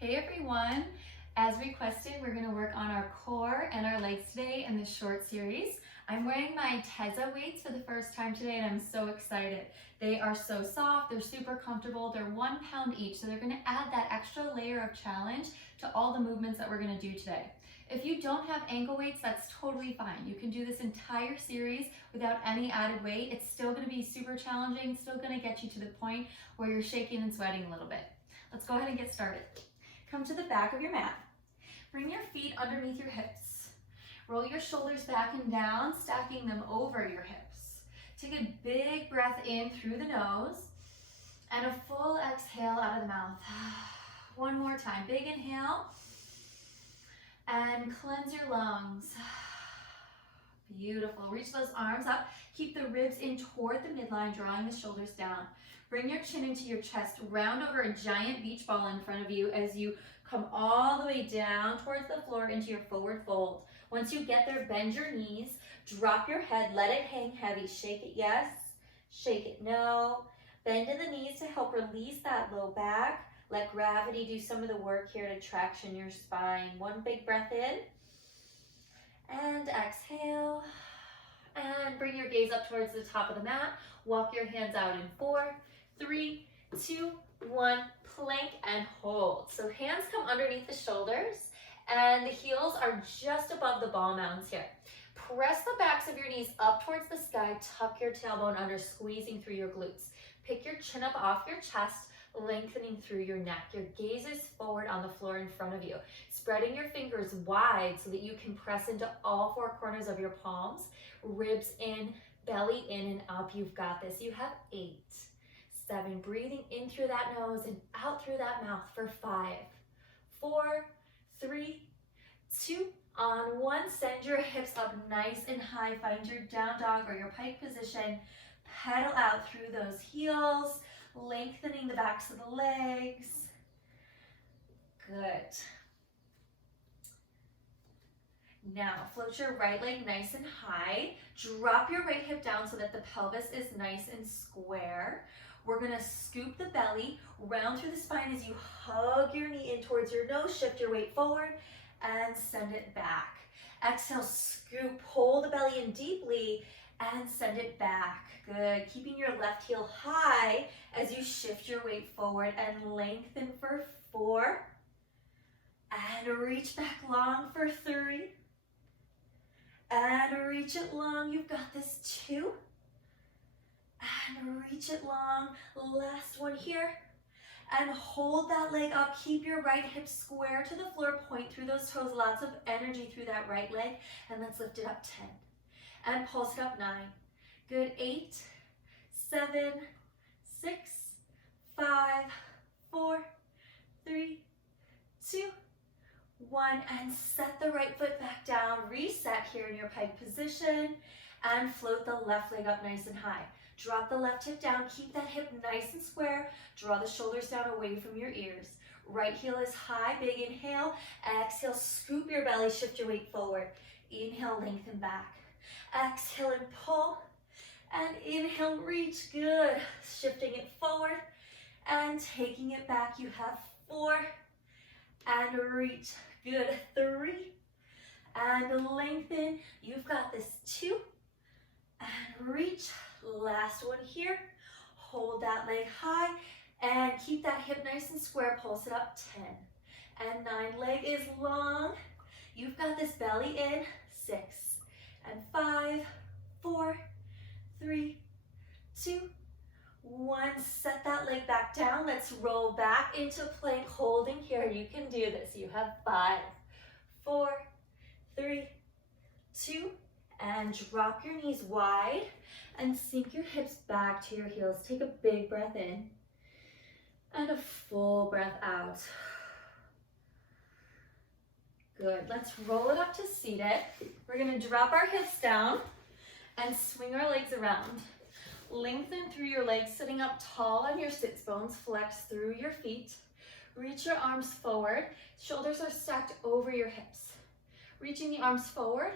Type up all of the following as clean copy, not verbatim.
Hey everyone! As requested, we're going to work on our core and our legs today in this short series. I'm wearing my Tezza weights for the first time today and I'm so excited. They are so soft, they're super comfortable, they're 1 pound each, so they're going to add that extra layer of challenge to all the movements that we're going to do today. If you don't have ankle weights, that's totally fine. You can do this entire series without any added weight. It's still going to be super challenging, still going to get you to the point where you're shaking and sweating a little bit. Let's go ahead and get started. Come to the back of your mat. Bring your feet underneath your hips. Roll your shoulders back and down, stacking them over your hips. Take a big breath in through the nose and a full exhale out of the mouth. One more time. Big inhale and cleanse your lungs. Beautiful. Reach those arms up. Keep the ribs in toward the midline, drawing the shoulders down. Bring your chin into your chest. Round over a giant beach ball in front of you as you come all the way down towards the floor into your forward fold. Once you get there, bend your knees. Drop your head. Let it hang heavy. Shake it yes. Shake it no. Bend in the knees to help release that low back. Let gravity do some of the work here to traction your spine. One big breath in. And exhale. And bring your gaze up towards the top of the mat. Walk your hands out in 4, 3, 2, 1. Plank and hold. So hands come underneath the shoulders and the heels are just above the ball mounds here. Press the backs of your knees up towards the sky. Tuck your tailbone under, squeezing through your glutes. Pick your chin up off your chest, lengthening through your neck. Your gaze is forward on the floor in front of you. Spreading your fingers wide so that you can press into all 4 corners of your palms. Ribs in, belly in and up. You've got this. You have 8, 7. Breathing in through that nose and out through that mouth for 5, 4, 3, 2. On 1, send your hips up nice and high. Find your down dog or your pike position. Pedal out through those heels, lengthening the backs of the legs. Good. Now, float your right leg nice and high. Drop your right hip down so that the pelvis is nice and square. We're gonna scoop the belly, round through the spine as you hug your knee in towards your nose, shift your weight forward, and send it back. Exhale, scoop, pull the belly in deeply, and send it back. Good, keeping your left heel high as you shift your weight forward and lengthen for 4. And reach back long for 3. And reach it long, you've got this 2. And reach it long, last one here. And hold that leg up, keep your right hip square to the floor, point through those toes, lots of energy through that right leg. And let's lift it up 10. And pulse it up 9. Good, 8, 7, 6, 5, 4, 3, 2, 1, and set the right foot back down. Reset here in your pike position and float the left leg up nice and high. Drop the left hip down, keep that hip nice and square. Draw the shoulders down away from your ears. Right heel is high, big inhale. Exhale, scoop your belly, shift your weight forward. Inhale, lengthen back. Exhale and pull. And inhale, reach, good. Shifting it forward and taking it back. You have 4 and reach. Good, 3 and lengthen. You've got this 2 and reach. Last one here. Hold that leg high and keep that hip nice and square. Pulse it up 10 and 9. Leg is long. You've got this belly in. 6 and 5, 4, 3, 2, 1. Set that leg back down. Let's roll back into plank, holding here. You can do this. You have 5, 4, 3, 2, and drop your knees wide and sink your hips back to your heels. Take a big breath in and a full breath out. Good. Let's roll it up to seated. We're going to drop our hips down and swing our legs around. Lengthen through your legs, sitting up tall on your sits bones. Flex through your feet. Reach your arms forward. Shoulders are stacked over your hips. Reaching the arms forward.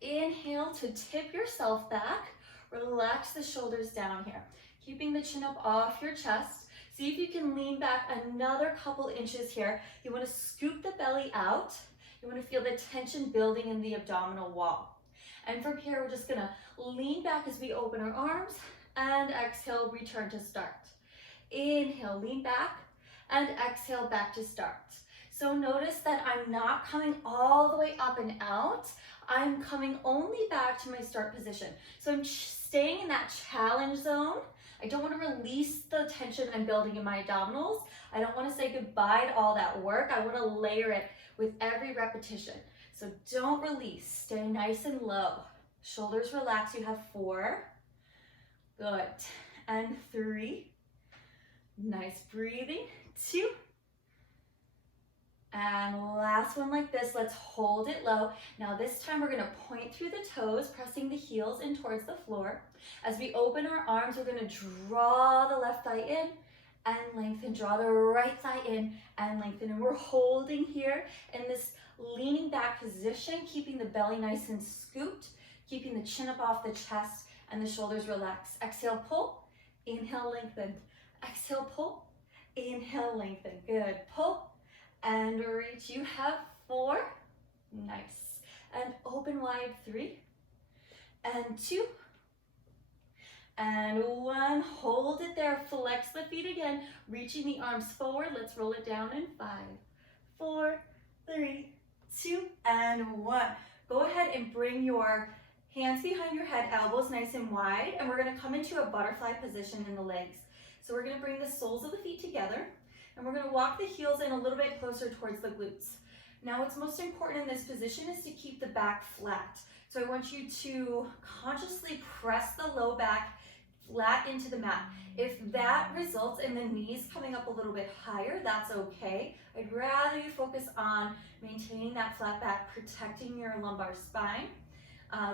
Inhale to tip yourself back. Relax the shoulders down here. Keeping the chin up off your chest. See if you can lean back another couple inches here. You want to scoop the belly out. You want to feel the tension building in the abdominal wall. And from here, we're just gonna lean back as we open our arms and exhale, return to start. Inhale, lean back, and exhale, back to start. So notice that I'm not coming all the way up and out. I'm coming only back to my start position. So I'm staying in that challenge zone. I don't want to release the tension I'm building in my abdominals. I don't want to say goodbye to all that work. I want to layer it with every repetition. So don't release, stay nice and low. Shoulders relax, you have 4. Good, and 3. Nice breathing, 2. And last one like this, let's hold it low. Now this time we're gonna point through the toes, pressing the heels in towards the floor. As we open our arms, we're gonna draw the left thigh in and lengthen, draw the right thigh in and lengthen. And we're holding here in this leaning back position, keeping the belly nice and scooped, keeping the chin up off the chest and the shoulders relaxed. Exhale, pull, inhale, lengthen. Exhale, pull, inhale, lengthen. Good, pull and reach. You have 4, nice. And open wide, 3, and 2, and 1. Hold it there, flex the feet again, reaching the arms forward. Let's roll it down in 5, 4, 3, 2, and 1. Go ahead and bring your hands behind your head, elbows nice and wide, and we're gonna come into a butterfly position in the legs. So we're gonna bring the soles of the feet together, and we're gonna walk the heels in a little bit closer towards the glutes. Now what's most important in this position is to keep the back flat. So I want you to consciously press the low back flat into the mat. If that results in the knees coming up a little bit higher, that's okay. I'd rather you focus on maintaining that flat back, protecting your lumbar spine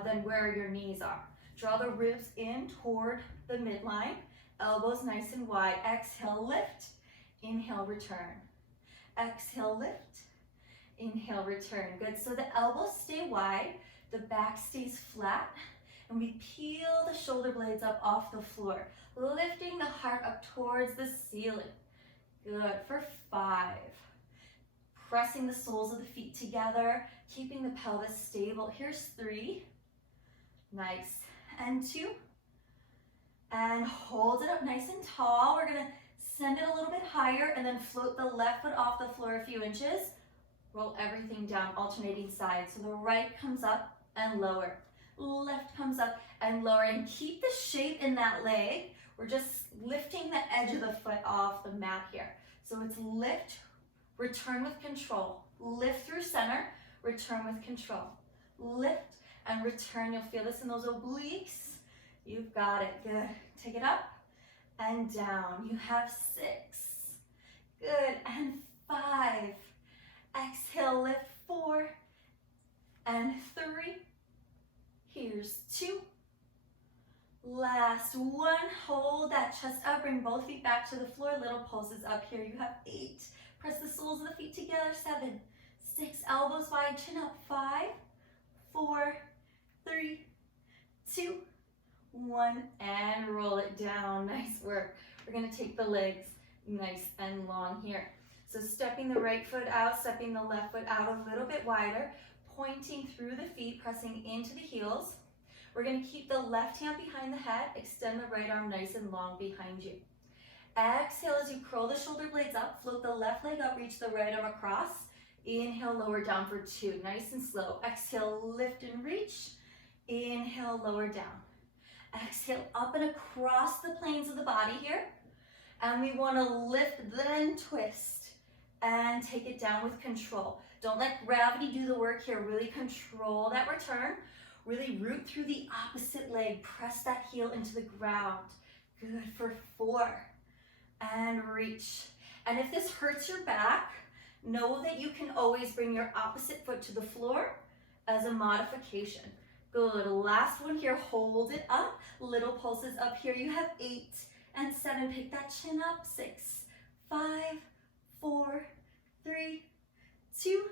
than where your knees are. Draw the ribs in toward the midline, elbows nice and wide. Exhale, lift, inhale, return. Exhale, lift, inhale, return. Good, so the elbows stay wide, the back stays flat, and we peel the shoulder blades up off the floor, lifting the heart up towards the ceiling. Good, for 5. Pressing the soles of the feet together, keeping the pelvis stable. Here's 3, nice, and 2, and hold it up nice and tall. We're gonna send it a little bit higher and then float the left foot off the floor a few inches. Roll everything down, alternating sides. So the right comes up and lower. Left comes up and lower. And keep the shape in that leg. We're just lifting the edge of the foot off the mat here. So it's lift, return with control. Lift through center, return with control. Lift and return. You'll feel this in those obliques. You've got it. Good. Take it up and down. You have 6. Good. And 5. Exhale, lift. 4 and 3. Here's 2. Last 1. Hold that chest up. Bring both feet back to the floor. Little pulses up here. You have 8. Press the soles of the feet together. 7, 6. Elbows wide. Chin up. 5, 4, 3, 2, 1, and roll it down. Nice work. We're going to take the legs nice and long here. So stepping the right foot out, stepping the left foot out a little bit wider, pointing through the feet, pressing into the heels. We're going to keep the left hand behind the head, extend the right arm nice and long behind you. Exhale as you curl the shoulder blades up, float the left leg up, reach the right arm across. Inhale, lower down for 2, nice and slow. Exhale, lift and reach. Inhale, lower down. Exhale, up and across the planes of the body here. And we want to lift, then twist, and take it down with control. Don't let gravity do the work here. Really control that return. Really root through the opposite leg. Press that heel into the ground. Good, for 4. And reach. And if this hurts your back, know that you can always bring your opposite foot to the floor as a modification. Good, last one here, hold it up. Little pulses up here. You have 8 and 7. Pick that chin up. 6, 5, 4, 3, 2,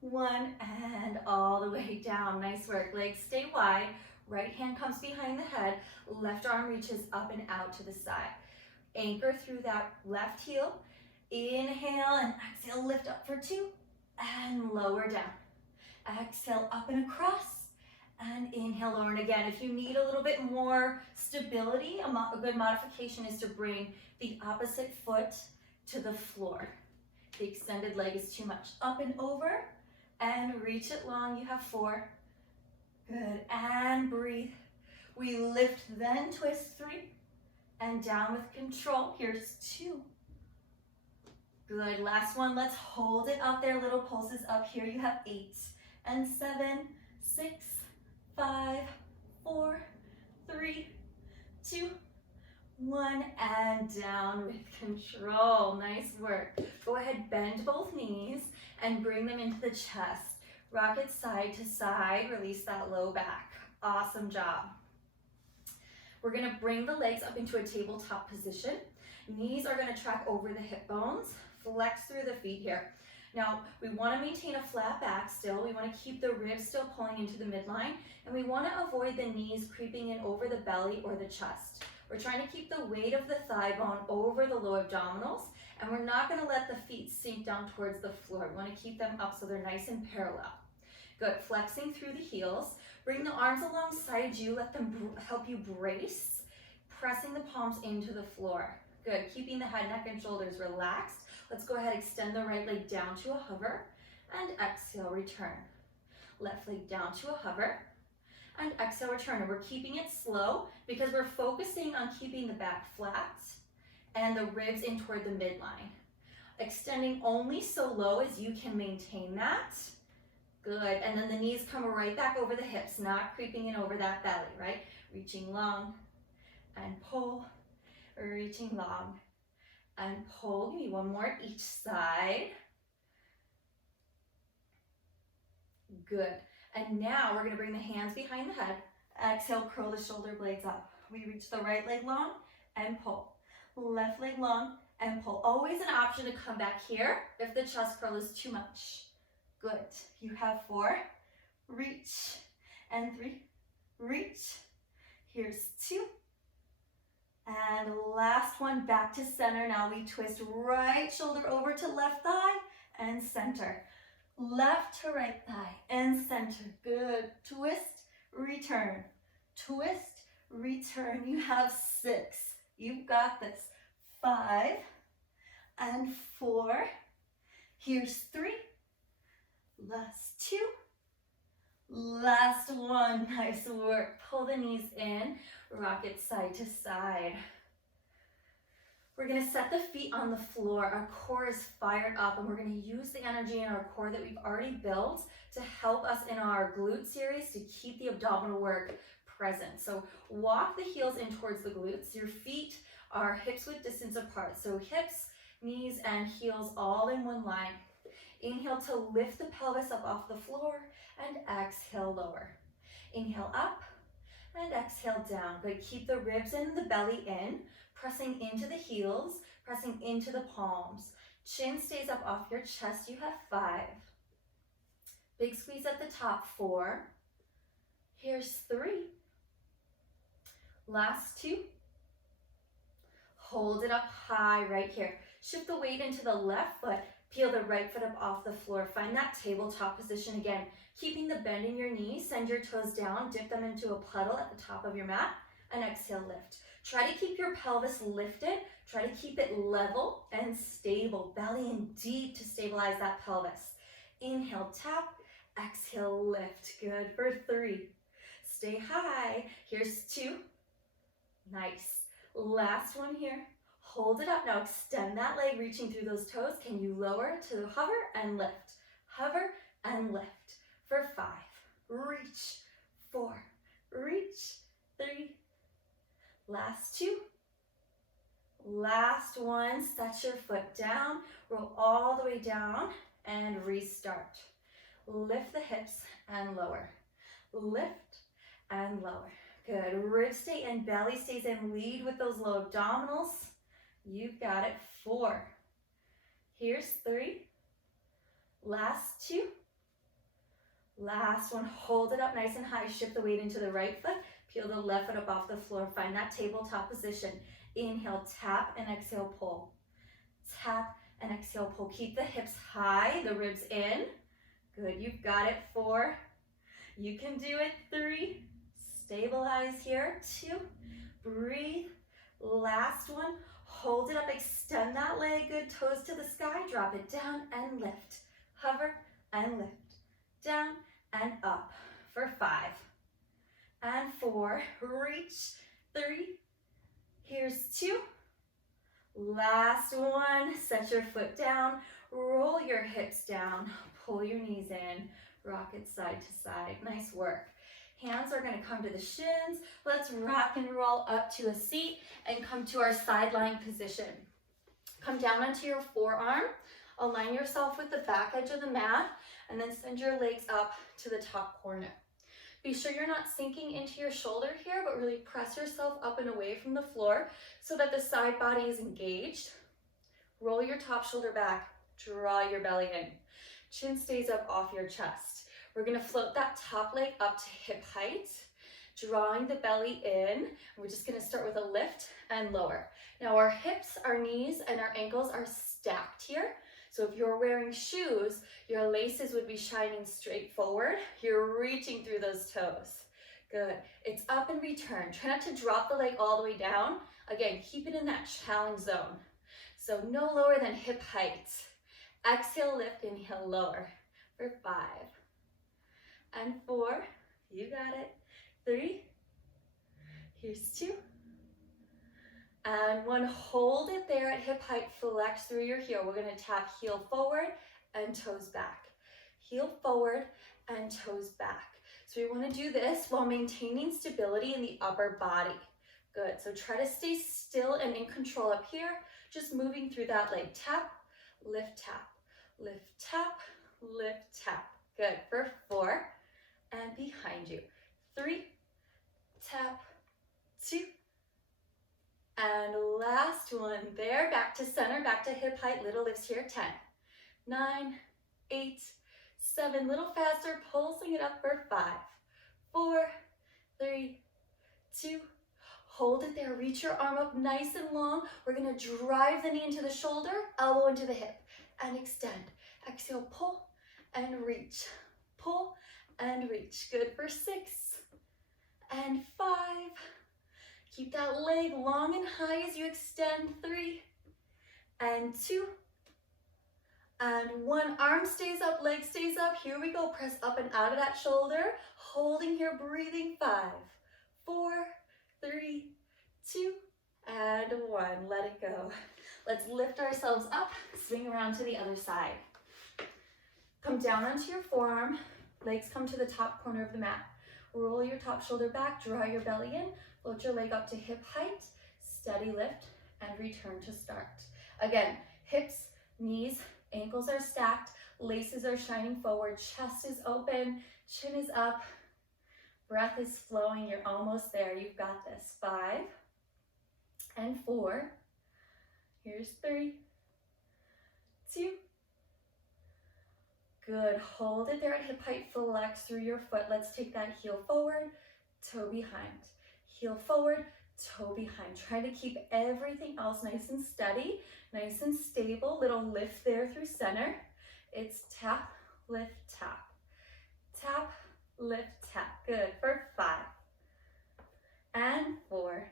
1, and all the way down. Nice work. Legs stay wide. Right hand comes behind the head. Left arm reaches up and out to the side. Anchor through that left heel. Inhale and exhale, lift up for 2 and lower down. Exhale, up and across and inhale, lower. And again, if you need a little bit more stability, a good modification is to bring the opposite foot to the floor. The extended leg is too much. Up and over and reach it long. You have 4. Good, and breathe. We lift, then twist 3 and down with control. Here's 2. Good, last one. Let's hold it out there. Little pulses up here. You have 8 and 7, 6, 5, 4, 3, 2, 1, and down with control. Nice work. Go ahead, bend both knees and bring them into the chest. Rock it side to side. Release that low back. Awesome job. We're gonna bring the legs up into a tabletop position. Knees are gonna track over the hip bones. Flex through the feet here. Now, we wanna maintain a flat back still. We wanna keep the ribs still pulling into the midline, and we wanna avoid the knees creeping in over the belly or the chest. We're trying to keep the weight of the thigh bone over the low abdominals, and we're not gonna let the feet sink down towards the floor. We wanna keep them up so they're nice and parallel. Good, flexing through the heels. Bring the arms alongside you, let them help you brace, pressing the palms into the floor. Good, keeping the head, neck, and shoulders relaxed. Let's go ahead, extend the right leg down to a hover, and exhale, return. Left leg down to a hover, and exhale, return. And we're keeping it slow because we're focusing on keeping the back flat and the ribs in toward the midline. Extending only so low as you can maintain that. Good, and then the knees come right back over the hips, not creeping in over that belly, right? Reaching long and pull, reaching long and pull. Give me one more each side. Good, and now we're gonna bring the hands behind the head. Exhale, curl the shoulder blades up. We reach the right leg long and pull. Left leg long and pull. Always an option to come back here if the chest curl is too much. Good, you have 4, reach, and 3, reach. Here's 2, and last one, back to center. Now we twist right shoulder over to left thigh and center. Left to right thigh and center. Good, twist, return, twist, return. You have 6, you've got this. 5, and 4, here's 3, last 2, last 1. Nice work. Pull the knees in, rock it side to side. We're gonna set the feet on the floor. Our core is fired up, and we're gonna use the energy in our core that we've already built to help us in our glute series to keep the abdominal work present. So walk the heels in towards the glutes. Your feet are hips width distance apart. So hips, knees, and heels all in one line. Inhale to lift the pelvis up off the floor, and exhale, lower. Inhale up, and exhale down. But keep the ribs and the belly in, pressing into the heels, pressing into the palms. Chin stays up off your chest. You have 5. Big squeeze at the top, 4. Here's 3. Last 2. Hold it up high right here. Shift the weight into the left foot. Peel the right foot up off the floor. Find that tabletop position again. Keeping the bend in your knees, send your toes down, dip them into a puddle at the top of your mat, and exhale, lift. Try to keep your pelvis lifted. Try to keep it level and stable. Belly in deep to stabilize that pelvis. Inhale, tap. Exhale, lift. Good for 3. Stay high. Here's 2. Nice. Last one here. Hold it up. Now extend that leg, reaching through those toes. Can you lower to hover and lift? Hover and lift. For 5. Reach. 4. Reach. 3. Last 2. Last one. Set your foot down. Roll all the way down and restart. Lift the hips and lower. Lift and lower. Good. Ribs stay in, belly stays in. Lead with those low abdominals. You've got it. 4. Here's 3. Last 2. Last one. Hold it up nice and high. Shift the weight into the right foot. Peel the left foot up off the floor. Find that tabletop position. Inhale, tap, and exhale, pull. Tap, and exhale, pull. Keep the hips high, the ribs in. Good, you've got it. 4. You can do it. 3. Stabilize here. 2. Breathe. Last one. Hold it up, extend that leg. Good, toes to the sky. Drop it down and lift. Hover and lift. Down and up for 5 and 4. Reach. 3. Here's 2. Last one. Set your foot down. Roll your hips down. Pull your knees in. Rock it side to side. Nice work. Hands are going to come to the shins. Let's rock and roll up to a seat and come to our side lying position. Come down onto your forearm. Align yourself with the back edge of the mat and then send your legs up to the top corner. Be sure you're not sinking into your shoulder here, but really press yourself up and away from the floor so that the side body is engaged. Roll your top shoulder back. Draw your belly in. Chin stays up off your chest. We're going to float that top leg up to hip height, drawing the belly in. We're just going to start with a lift and lower. Now our hips, our knees, and our ankles are stacked here. So if you're wearing shoes, your laces would be shining straight forward. You're reaching through those toes. Good. It's up and return. Try not to drop the leg all the way down. Again, keep it in that challenge zone. So no lower than hip height. Exhale, lift, inhale, lower for 5 and 4. You got it. 3. Here's 2. And 1. Hold it there at hip height. Flex through your heel. We're going to tap heel forward and toes back. Heel forward and toes back. So we want to do this while maintaining stability in the upper body. Good. So try to stay still and in control up here. Just moving through that leg. Tap, lift, tap, lift, tap, lift, tap. Good. For 4 and behind you. 3, tap, 2, and last one there. Back to center, back to hip height. Little lifts here. 10, 9, 8, 7. Little faster, pulsing it up for 5, 4, 3, 2. Hold it there. Reach your arm up nice and long. We're going to drive the knee into the shoulder, elbow into the hip, and extend. Exhale, pull and reach. Pull and reach. Good for 6 and 5. Keep that leg long and high as you extend. 3 and 2 and 1. Arm stays up, leg stays up. Here we go. Press up and out of that shoulder. Holding here, breathing. 5, 4, 3, 2, and 1. Let it go. Let's lift ourselves up. Swing around to the other side. Come down onto your forearm. Legs come to the top corner of the mat. Roll your top shoulder back. Draw your belly in. Float your leg up to hip height. Steady lift and return to start. Again, hips, knees, ankles are stacked. Laces are shining forward. Chest is open. Chin is up. Breath is flowing. You're almost there. You've got this. 5 and 4. Here's 3, 2. Good. Hold it there at hip height. Flex through your foot. Let's take that heel forward, toe behind. Heel forward, toe behind. Try to keep everything else nice and steady, nice and stable. Little lift there through center. It's tap, lift, tap. Tap, lift, tap. Good. For 5 and 4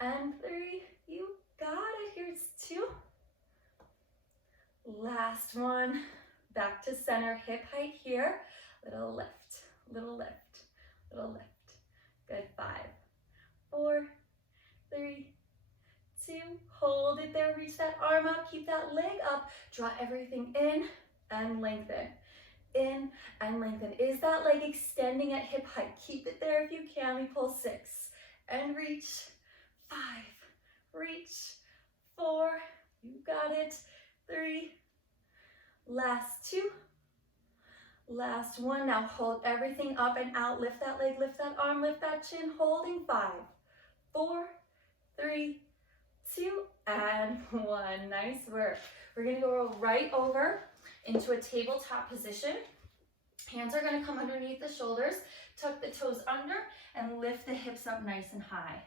and 3. You got it. Here's 2. Last one. Back to center, hip height here. Little lift, little lift, little lift. Good. 5, 4, 3, 2. Hold it there. Reach that arm up. Keep that leg up. Draw everything in and lengthen. In and lengthen. Is that leg extending at hip height? Keep it there if you can. We pull 6 and reach. 5, reach. 4, you got it. 3, last 2, last 1. Now hold everything up and out. Lift that leg, lift that arm, lift that chin. Holding. 5, 4, 3, 2, and 1. Nice work. We're going to go right over into a tabletop position. Hands are going to come underneath the shoulders. Tuck the toes under and lift the hips up nice and high.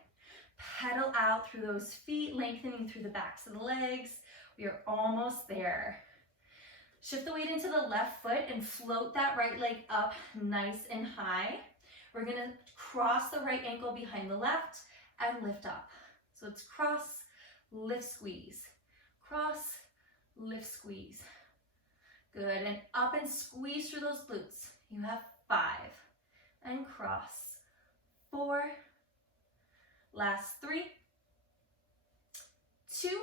Pedal out through those feet, lengthening through the backs of the legs. We are almost there. Shift the weight into the left foot and float that right leg up nice and high. We're gonna cross the right ankle behind the left and lift up. So it's cross, lift, squeeze. Cross, lift, squeeze. Good, and up and squeeze through those glutes. You have 5, and cross, 4, last 3, 2,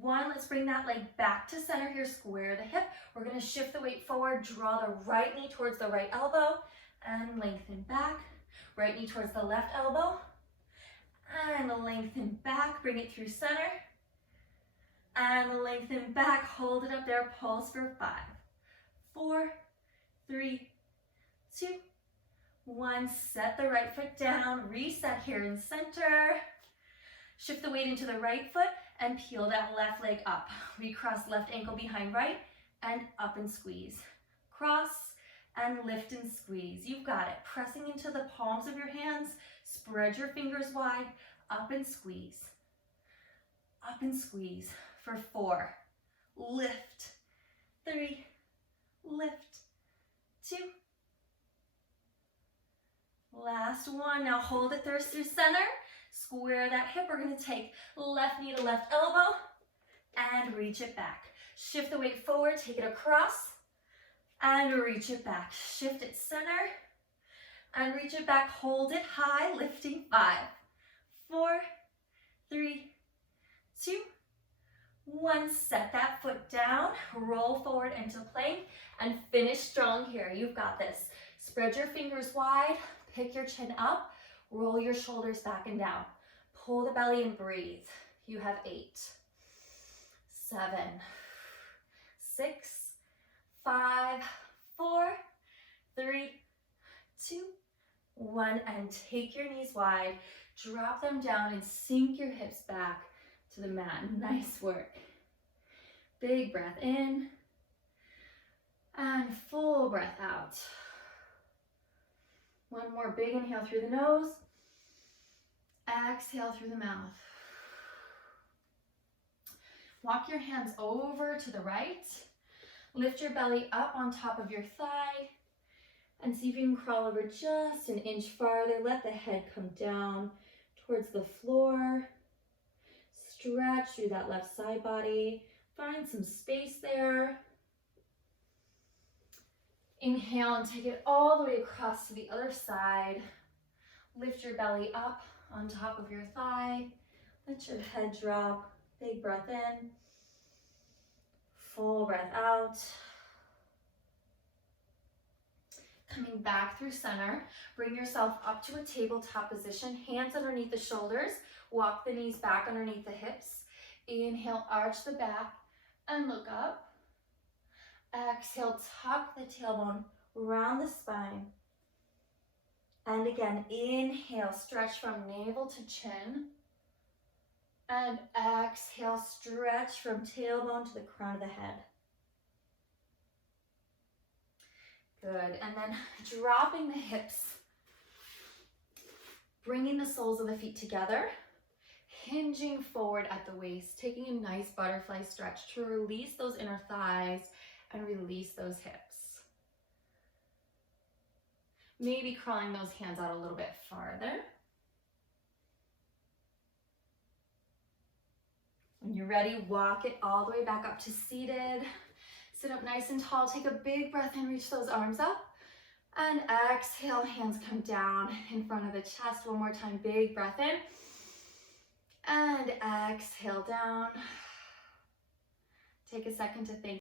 1. Let's bring that leg back to center here, square the hip. We're gonna shift the weight forward, draw the right knee towards the right elbow, and lengthen back. Right knee towards the left elbow, and lengthen back, bring it through center, and lengthen back, hold it up there, pulse for 5, 4, 3, 2, 1. Set the right foot down, reset here in center. Shift the weight into the right foot and peel that left leg up. Recross left ankle behind right and up and squeeze. Cross and lift and squeeze. You've got it. Pressing into the palms of your hands, spread your fingers wide, up and squeeze. Up and squeeze for 4. Lift, 3, lift, 2. Last 1. Now hold it there through center. Square that hip. We're going to take left knee to left elbow and reach it back. Shift the weight forward, take it across and reach it back. Shift it center and reach it back. Hold it high, lifting 5, 4, 3, 2, 1. Set that foot down, roll forward into plank and finish strong here. You've got this. Spread your fingers wide, pick your chin up, roll your shoulders back and down. Pull the belly and breathe. You have 8, 7, 6, 5, 4, 3, 2, 1. And take your knees wide, drop them down and sink your hips back to the mat. Nice work. Big breath in and full breath out. One more big inhale through the nose. Exhale through the mouth. Walk your hands over to the right. Lift your belly up on top of your thigh. And see if you can crawl over just an inch farther. Let the head come down towards the floor. Stretch through that left side body. Find some space there. Inhale and take it all the way across to the other side. Lift your belly up on top of your thigh. Let your head drop. Big breath in. Full breath out. Coming back through center. Bring yourself up to a tabletop position. Hands underneath the shoulders. Walk the knees back underneath the hips. Inhale, arch the back and look up. Exhale, tuck the tailbone around the spine. And again, inhale, stretch from navel to chin. And exhale, stretch from tailbone to the crown of the head. Good, and then dropping the hips. Bringing the soles of the feet together. Hinging forward at the waist. Taking a nice butterfly stretch to release those inner thighs and release those hips. Maybe crawling those hands out a little bit farther. When you're ready, walk it all the way back up to seated. Sit up nice and tall. Take a big breath in, reach those arms up. And exhale, hands come down in front of the chest. One more time, big breath in. And exhale down. Take a second to thank